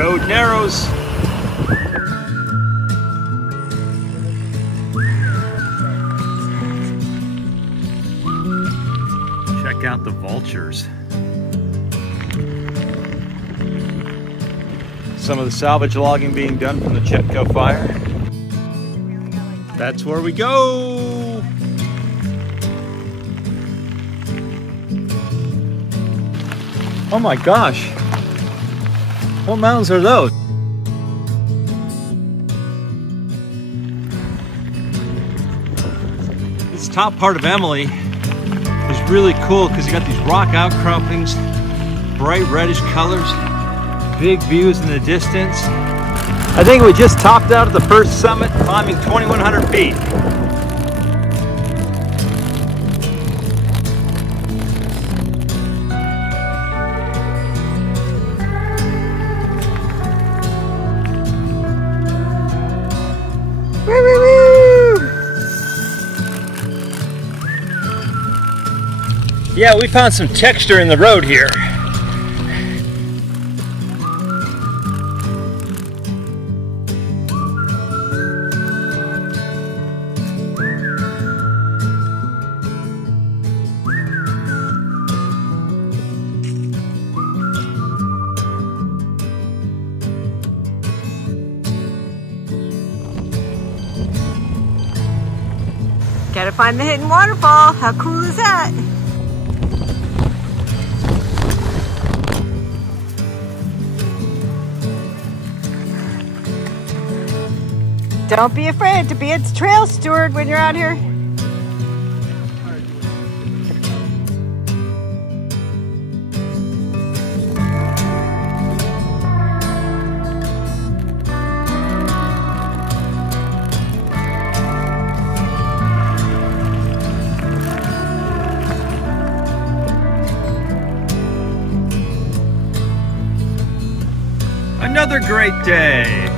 road narrows. Check out the vultures. Some of the salvage logging being done from the Chetco fire. That's where we go. Oh my gosh. What mountains are those? This top part of Emily is really cool because you got these rock outcroppings, bright reddish colors, big views in the distance. I think we just topped out at the first summit, climbing 2,100 feet. Woo, woo, woo. Yeah, we found some texture in the road here. Gotta find the hidden waterfall. How cool is that? Don't be afraid to be its trail steward when you're out here. Another great day.